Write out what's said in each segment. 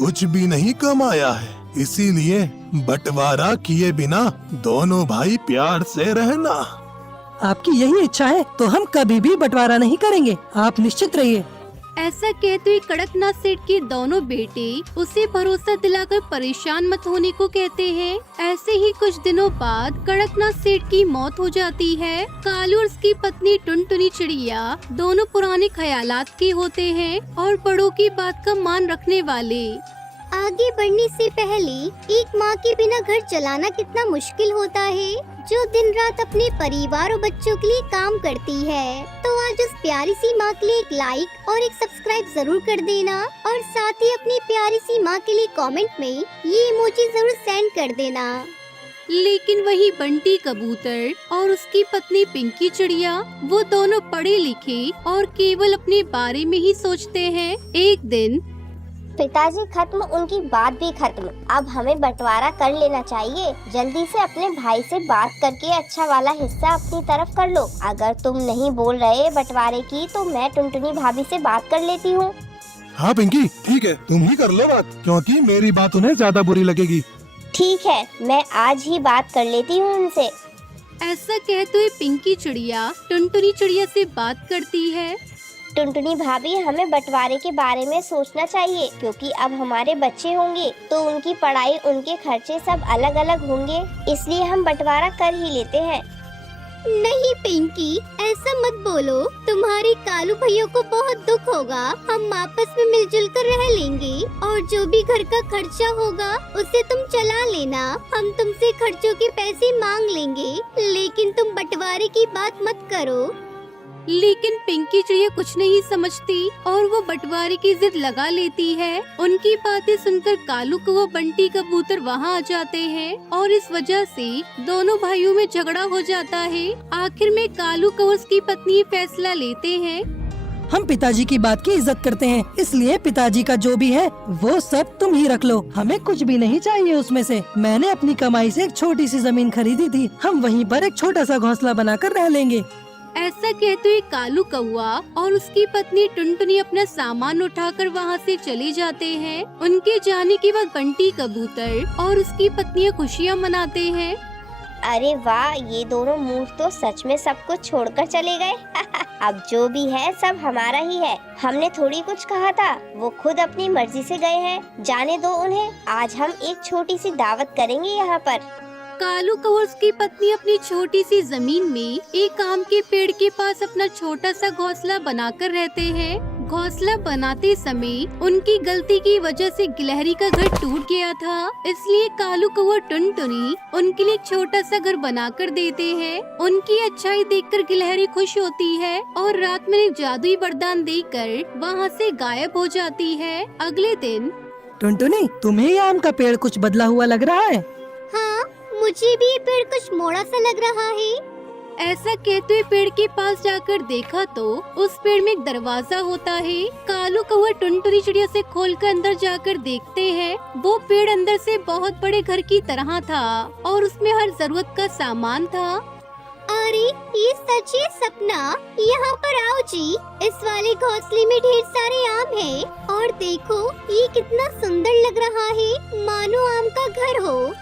कुछ भी नहीं कमाया है, इसीलिए बंटवारा किए बिना दोनों भाई प्यार से रहना। आपकी यही इच्छा है तो हम कभी भी बंटवारा नहीं करेंगे, आप निश्चित रहिए। ऐसा कहते हुए कड़कनाथ सेठ के दोनों बेटे उसे भरोसा दिलाकर परेशान मत होने को कहते हैं। ऐसे ही कुछ दिनों बाद कड़कनाथ सेठ की मौत हो जाती है। कालू और उसकी पत्नी टुनटुनी चिड़िया दोनों पुराने ख्यालात के होते हैं और बड़ों की बात का मान रखने वाले। आगे बढ़ने से पहले एक माँ के बिना घर चलाना कितना मुश्किल होता है, जो दिन रात अपने परिवार और बच्चों के लिए काम करती है। तो आज उस प्यारी सी माँ के लिए एक लाइक और एक सब्सक्राइब जरूर कर देना और साथ ही अपनी प्यारी सी माँ के लिए कमेंट में ये इमोजी जरूर सेंड कर देना। लेकिन वही बंटी कबूतर और उसकी पत्नी पिंकी चिड़िया, वो दोनों पढ़े लिखे और केवल अपने बारे में ही सोचते हैं। एक दिन पिताजी खत्म, उनकी बात भी खत्म। अब हमें बंटवारा कर लेना चाहिए। जल्दी से अपने भाई से बात करके अच्छा वाला हिस्सा अपनी तरफ कर लो। अगर तुम नहीं बोल रहे बंटवारे की तो मैं टुनटुनी भाभी से बात कर लेती हूँ। हाँ पिंकी, ठीक है, तुम ही कर लो बात, क्योंकि मेरी बात उन्हें ज्यादा बुरी लगेगी। ठीक है, मैं आज ही बात कर लेती हूँ उनसे। ऐसा कहते हुए पिंकी चिड़िया टुनटुनी चिड़िया से बात करती है। टुनटुनी भाभी, हमें बंटवारे के बारे में सोचना चाहिए, क्योंकि अब हमारे बच्चे होंगे तो उनकी पढ़ाई, उनके खर्चे सब अलग अलग होंगे, इसलिए हम बंटवारा कर ही लेते हैं। नहीं पिंकी, ऐसा मत बोलो, तुम्हारे कालू भैया को बहुत दुख होगा। हम आपस में मिलजुल कर रह लेंगे और जो भी घर का खर्चा होगा उसे तुम चला लेना। हम तुमसे खर्चों के पैसे मांग लेंगे, लेकिन तुम बंटवारे की बात मत करो। लेकिन पिंकी चिड़िया कुछ नहीं समझती और वो बंटवारे की जिद लगा लेती है। उनकी बातें सुनकर कालू कौवा बंटी कबूतर वहाँ आ जाते हैं और इस वजह से दोनों भाइयों में झगड़ा हो जाता है। आखिर में कालू कौवा उसकी पत्नी फैसला लेते हैं। हम पिताजी की बात की इज्जत करते हैं, इसलिए पिताजी का जो भी है वो सब तुम ही रख लो, हमें कुछ भी नहीं चाहिए उसमें से। मैंने अपनी कमाई से एक छोटी सी जमीन खरीदी थी, हम वहीं पर एक छोटा सा घोंसला बनाकर रह लेंगे। ऐसा कहते हुए कालू कौवा और उसकी पत्नी टुनटुनी अपना सामान उठाकर वहाँ से चले जाते हैं। उनके जाने के बाद बंटी कबूतर और उसकी पत्नियाँ खुशियाँ मनाते हैं। अरे वाह, ये दोनों मूर्ख तो सच में सब कुछ छोड़कर चले गए। अब जो भी है सब हमारा ही है, हमने थोड़ी कुछ कहा था, वो खुद अपनी मर्जी से गए हैं, जाने दो उन्हें। आज हम एक छोटी सी दावत करेंगे यहाँ पर। कालू कौवा उसकी पत्नी अपनी छोटी सी जमीन में एक आम के पेड़ के पास अपना छोटा सा घोंसला बनाकर रहते हैं। घोंसला बनाते समय उनकी गलती की वजह से गिलहरी का घर टूट गया था, इसलिए कालू कौवा टुनटुनी उनके लिए एक छोटा सा घर बनाकर देते हैं। उनकी अच्छाई देखकर गिलहरी खुश होती है और रात में एक जादुई वरदान देकर वहाँ से गायब हो जाती है। अगले दिन टुनटुनी, तुम्हें ये आम का पेड़ कुछ बदला हुआ लग रहा है? हाँ, मुझे भी ये पेड़ कुछ मोड़ा सा लग रहा है। ऐसा कहते हुए पेड़ के पास जाकर देखा तो उस पेड़ में एक दरवाजा होता है। कालू कौवा टुनटुनी चिड़िया से खोलकर अंदर जाकर देखते हैं। वो पेड़ अंदर से बहुत बड़े घर की तरह था और उसमें हर जरूरत का सामान था। अरे ये सच है सपना, यहाँ पर आओ जी। इस वाले घोंसले में ढेर सारे आम हैं और देखो ये कितना सुंदर लग रहा है, मानो आम का घर हो।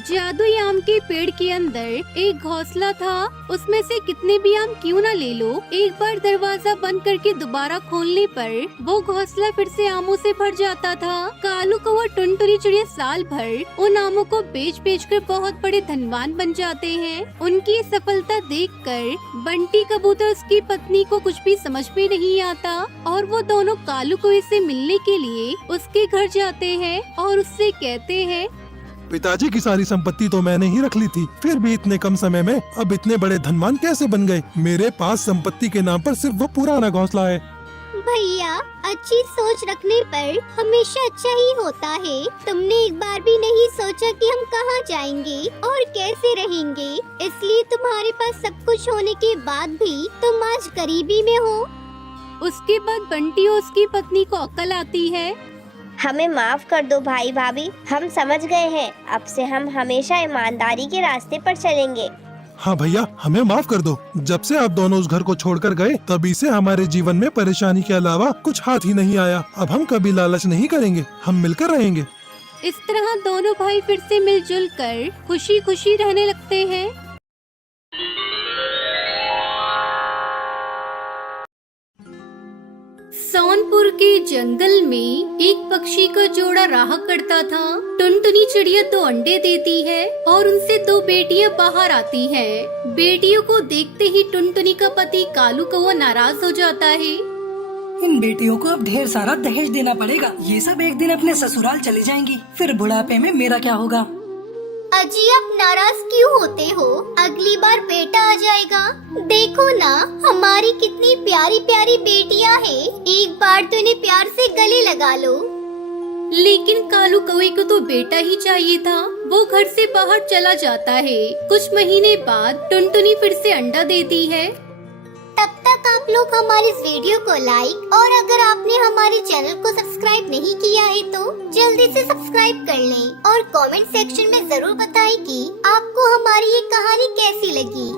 जादुई आम के पेड़ के अंदर एक घोंसला था, उसमें से कितने भी आम क्यों न ले लो। एक बार दरवाजा बंद करके दोबारा खोलने पर वो घोंसला फिर से आमों से भर जाता था। कालू कौवा टुनटुनी चिड़िया साल भर उन आमों को बेच बेच कर बहुत बड़े धनवान बन जाते हैं। उनकी सफलता देखकर बंटी कबूतर उसकी पत्नी को कुछ भी समझ में नहीं आता और वो दोनों कालू कौवे से मिलने के लिए उसके घर जाते हैं और उससे कहते हैं, पिताजी की सारी संपत्ति तो मैंने ही रख ली थी, फिर भी इतने कम समय में अब इतने बड़े धनवान कैसे बन गए? मेरे पास संपत्ति के नाम पर सिर्फ वो पुराना घोंसला है। भैया, अच्छी सोच रखने पर हमेशा अच्छा ही होता है। तुमने एक बार भी नहीं सोचा कि हम कहाँ जाएंगे और कैसे रहेंगे, इसलिए तुम्हारे पास सब कुछ होने के बाद भी तुम आज गरीबी में हो। उसके बाद बंटी और उसकी पत्नी को अक्ल आती है। हमें माफ कर दो भाई भाभी, हम समझ गए हैं। अब से हम हमेशा ईमानदारी के रास्ते पर चलेंगे। हाँ भैया, हमें माफ कर दो। जब से आप दोनों उस घर को छोड़कर गए तभी से हमारे जीवन में परेशानी के अलावा कुछ हाथ ही नहीं आया। अब हम कभी लालच नहीं करेंगे, हम मिलकर रहेंगे। इस तरह दोनों भाई फिर से मिलजुल कर खुशी खुशी रहने लगते हैं। सोनपुर के जंगल में एक पक्षी का जोड़ा रहा करता था। टुनटुनी चिड़िया 2 अंडे देती है और उनसे 2 बेटियां बाहर आती हैं। बेटियों को देखते ही टुनटुनी का पति कालू कौवा नाराज हो जाता है। इन बेटियों को अब ढेर सारा दहेज देना पड़ेगा। ये सब एक दिन अपने ससुराल चली जाएंगी, फिर बुढ़ापे में मेरा क्या होगा। अजी आप नाराज क्यों होते हो? अगली बार बेटा आ जाएगा। देखो ना हमारी कितनी प्यारी प्यारी बेटियां हैं। एक बार तो इन्हें प्यार से गले लगा लो। लेकिन कालू कौवे को तो बेटा ही चाहिए था। वो घर से बाहर चला जाता है। कुछ महीने बाद टुनटुनी फिर से अंडा देती है। तब तक आप लोग हमारे इस वीडियो को लाइक और अगर आपने हमारे चैनल को सब्सक्राइब नहीं किया है तो जल्दी से सब्सक्राइब कर लें और कमेंट सेक्शन में जरूर बताएं कि आपको हमारी ये कहानी कैसी लगी।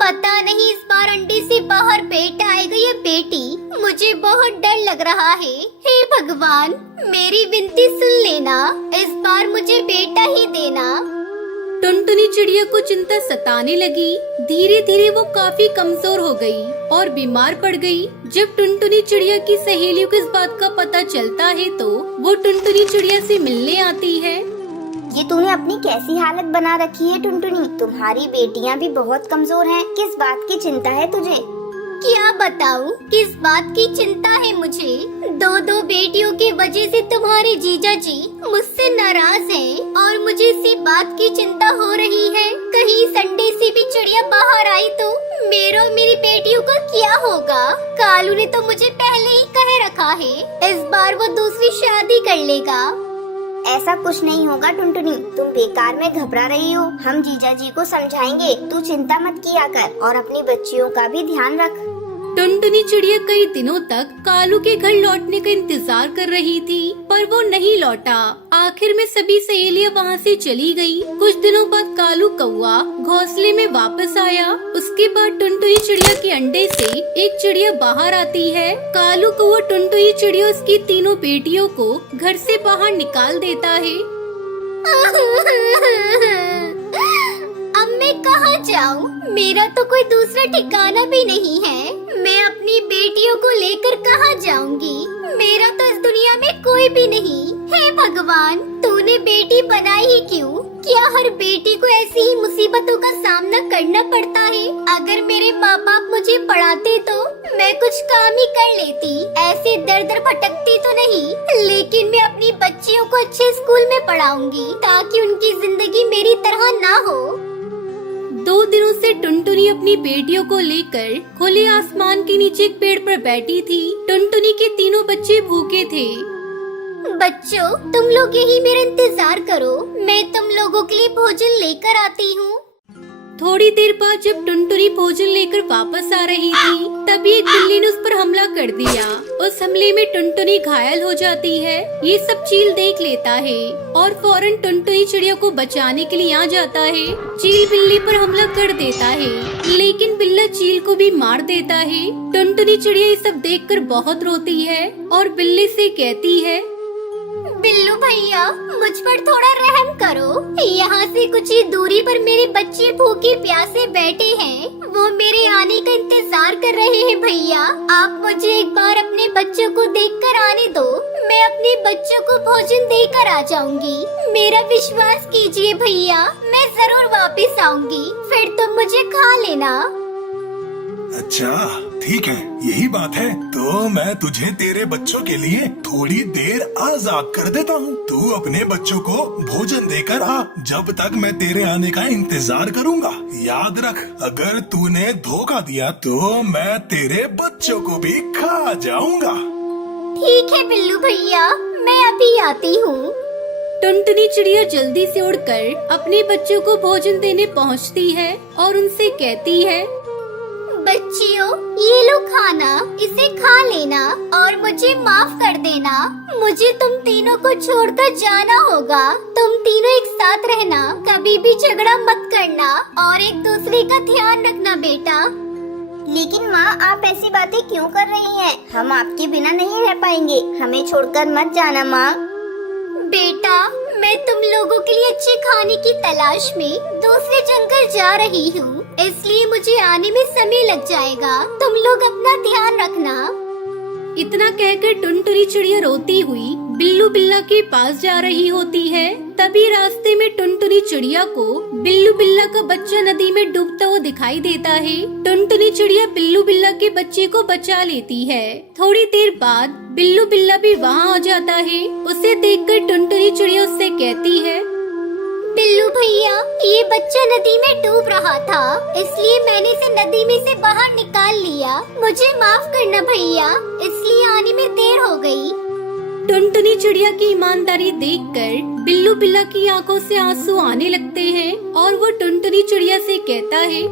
पता नहीं इस बार अंडे से बाहर बेटा आएगा या बेटी। मुझे बहुत डर लग रहा है। हे भगवान मेरी विनती सुन लेना, इस बार मुझे बेटा ही देना। टुनटुनी चिड़िया को चिंता सताने लगी। धीरे धीरे वो काफी कमजोर हो गई और बीमार पड़ गई। जब टुनटुनी चिड़िया की सहेलियों को इस बात का पता चलता है तो वो टुनटुनी चिड़िया से मिलने आती है। ये तूने अपनी कैसी हालत बना रखी है टुनटुनी? तुम्हारी बेटियां भी बहुत कमजोर हैं। किस बात की चिंता है तुझे? क्या बताऊं किस बात की चिंता है मुझे? 2 बेटियों की वजह से तुम्हारे जीजा जी मुझसे नाराज हैं और मुझे इसी बात की चिंता हो रही है। कहीं संडे से भी चिड़िया बाहर आई तो मेरे और मेरी बेटियों का क्या होगा? कालू ने तो मुझे पहले ही कह रखा है इस बार वो दूसरी शादी कर लेगा। ऐसा कुछ नहीं होगा टुनटुनी, तुम बेकार में घबरा रही हो। हम जीजा जी को समझाएंगे, तू चिंता मत किया कर और अपनी बच्चियों का भी ध्यान रख। टुनटुनी चिड़िया कई दिनों तक कालू के घर लौटने का इंतजार कर रही थी पर वो नहीं लौटा। आखिर में सभी सहेलियां वहाँ से चली गई। कुछ दिनों बाद कालू कौवा घोंसले में वापस आया। उसके बाद टुनटुनी चिड़िया के अंडे से एक चिड़िया बाहर आती है। कालू कौवा टुनटुनी चिड़िया उसकी 3 बेटियों को घर से बाहर निकाल देता है। अब मैं कहाँ जाऊँ? मेरा तो कोई दूसरा ठिकाना भी नहीं है। मैं अपनी बेटियों को लेकर कहाँ जाऊंगी? मेरा तो इस दुनिया में कोई भी नहीं। हे भगवान तूने बेटी बनाई ही क्यों? क्या हर बेटी को ऐसी ही मुसीबतों का सामना करना पड़ता है? अगर मेरे माँ बाप मुझे पढ़ाते तो मैं कुछ काम ही कर लेती। ऐसे दर दर भटकती तो नहीं। लेकिन मैं अपनी बच्चियों को अच्छे स्कूल में पढ़ाऊंगी ताकि उनकी जिंदगी मेरी तरह ना हो। 2 दिनों से टुनटुनी अपनी बेटियों को लेकर खुले आसमान के नीचे एक पेड़ पर बैठी थी। टुनटुनी के 3 बच्चे भूखे थे। बच्चों तुम लोग यही मेरा इंतजार करो, मैं तुम लोगों के लिए भोजन लेकर आती हूँ। थोड़ी देर बाद जब टुनटुनी भोजन लेकर वापस आ रही थी तभी एक बिल्ली ने उस पर हमला कर दिया। उस हमले में टुनटुनी घायल हो जाती है। ये सब चील देख लेता है और फौरन टुनटुनी चिड़िया को बचाने के लिए आ जाता है। चील बिल्ली पर हमला कर देता है लेकिन बिल्ला चील को भी मार देता है। टुनटुनी चिड़िया ये सब देखकर बहुत रोती है और बिल्ली से कहती है, बिल्लू भैया मुझ पर थोड़ा रहम करो। यहाँ से कुछ ही दूरी पर मेरे बच्चे भूखे प्यासे बैठे हैं। वो मेरे आने का इंतजार कर रहे हैं। भैया आप मुझे एक बार अपने बच्चों को देखकर आने दो। मैं अपने बच्चों को भोजन देकर आ जाऊंगी। मेरा विश्वास कीजिए भैया, मैं जरूर वापस आऊंगी। फिर तुम मुझे खा लेना। अच्छा ठीक है, यही बात है तो मैं तुझे तेरे बच्चों के लिए थोड़ी देर आजाद कर देता हूँ। तू अपने बच्चों को भोजन देकर आ, जब तक मैं तेरे आने का इंतजार करूँगा। याद रख, अगर तूने धोखा दिया तो मैं तेरे बच्चों को भी खा जाऊँगा। ठीक है बिल्लू भैया, मैं अभी आती हूँ। टुनटुनी चिड़िया जल्दी से उड़कर अपने बच्चों को भोजन देने पहुँचती है और उनसे कहती है, बच्चियों, ये लो खाना, इसे खा लेना और मुझे माफ कर देना। मुझे तुम तीनों को छोड़कर जाना होगा। तुम तीनों एक साथ रहना, कभी भी झगड़ा मत करना और एक दूसरे का ध्यान रखना बेटा। लेकिन माँ, आप ऐसी बातें क्यों कर रही हैं? हम आपके बिना नहीं रह पाएंगे, हमें छोड़कर मत जाना माँ। बेटा, मैं तुम लोगों के लिए अच्छे खाने की तलाश में दूसरे जंगल जा रही हूँ, इसलिए मुझे आने में समय लग जाएगा। तुम लोग अपना ध्यान रखना। इतना कहकर टुनटुनी चिड़िया रोती हुई बिल्लू बिल्ला के पास जा रही होती है। तभी रास्ते में टुनटुनी चिड़िया को बिल्लू बिल्ला का बच्चा नदी में डूबता हुआ दिखाई देता है। टुनटुनी चिड़िया बिल्लू बिल्ला के बच्चे को बचा लेती है। थोड़ी देर बाद बिल्लू बिल्ला भी वहाँ आ जाता है। उसे देखकर टुनटुनी चिड़िया उससे कहती है, बिल्लू भैया, ये बच्चा नदी में डूब रहा था, इसलिए मैंने इसे नदी में से बाहर निकाल लिया। मुझे माफ करना भैया, इसलिए आने में देर हो गई। टुनटुनी चिड़िया की ईमानदारी देखकर बिल्लू बिल्ला की आंखों से आंसू आने लगते हैं और वो टुनटुनी चिड़िया से कहता है,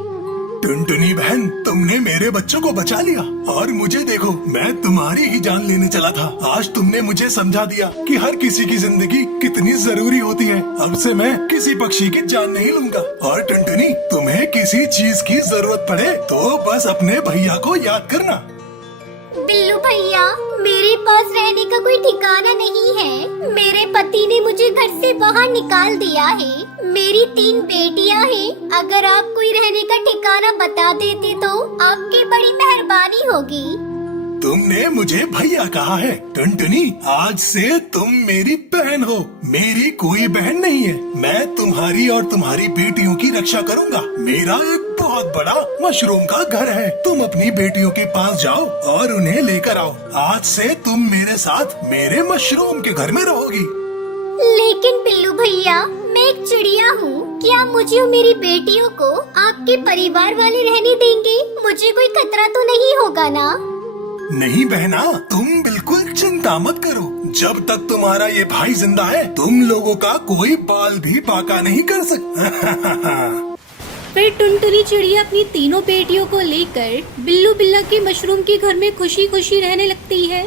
टुनटुनी बहन, तुमने मेरे बच्चों को बचा लिया और मुझे देखो, मैं तुम्हारी ही जान लेने चला था। आज तुमने मुझे समझा दिया कि हर किसी की जिंदगी कितनी जरूरी होती है। अब से मैं किसी पक्षी की जान नहीं लूंगा। और टुनटुनी, तुम्हें किसी चीज की जरूरत पड़े तो बस अपने भैया को याद करना। बिल्लू भैया, मेरे पास रहने का कोई ठिकाना नहीं है। मेरे पति ने मुझे घर से बाहर निकाल दिया है। मेरी 3 बेटियां हैं। अगर आप कोई रहने का ठिकाना बता देते तो आपकी बड़ी मेहरबानी होगी। तुमने मुझे भैया कहा है। टुनटुनी, आज से तुम मेरी बहन हो। मेरी कोई बहन नहीं है। मैं तुम्हारी और तुम्हारी बेटियों की रक्षा करूंगा। मेरा एक बहुत बड़ा मशरूम का घर है। तुम अपनी बेटियों के पास जाओ और उन्हें लेकर आओ। आज से तुम मेरे साथ मेरे मशरूम के घर में रहोगी। लेकिन बिल्लू भैया, मैं एक चिड़िया हूँ। क्या मुझे और मेरी बेटियों को आपके परिवार वाले रहने देंगे? मुझे कोई खतरा तो नहीं होगा ना? नहीं बहना, तुम बिल्कुल चिंता मत करो। जब तक तुम्हारा ये भाई जिंदा है, तुम लोगों का कोई बाल भी बाका नहीं कर सकता। फिर टुनटुनी चिड़िया अपनी तीनों बेटियों को लेकर बिल्लू बिल्ला के मशरूम के घर में खुशी खुशी रहने लगती है।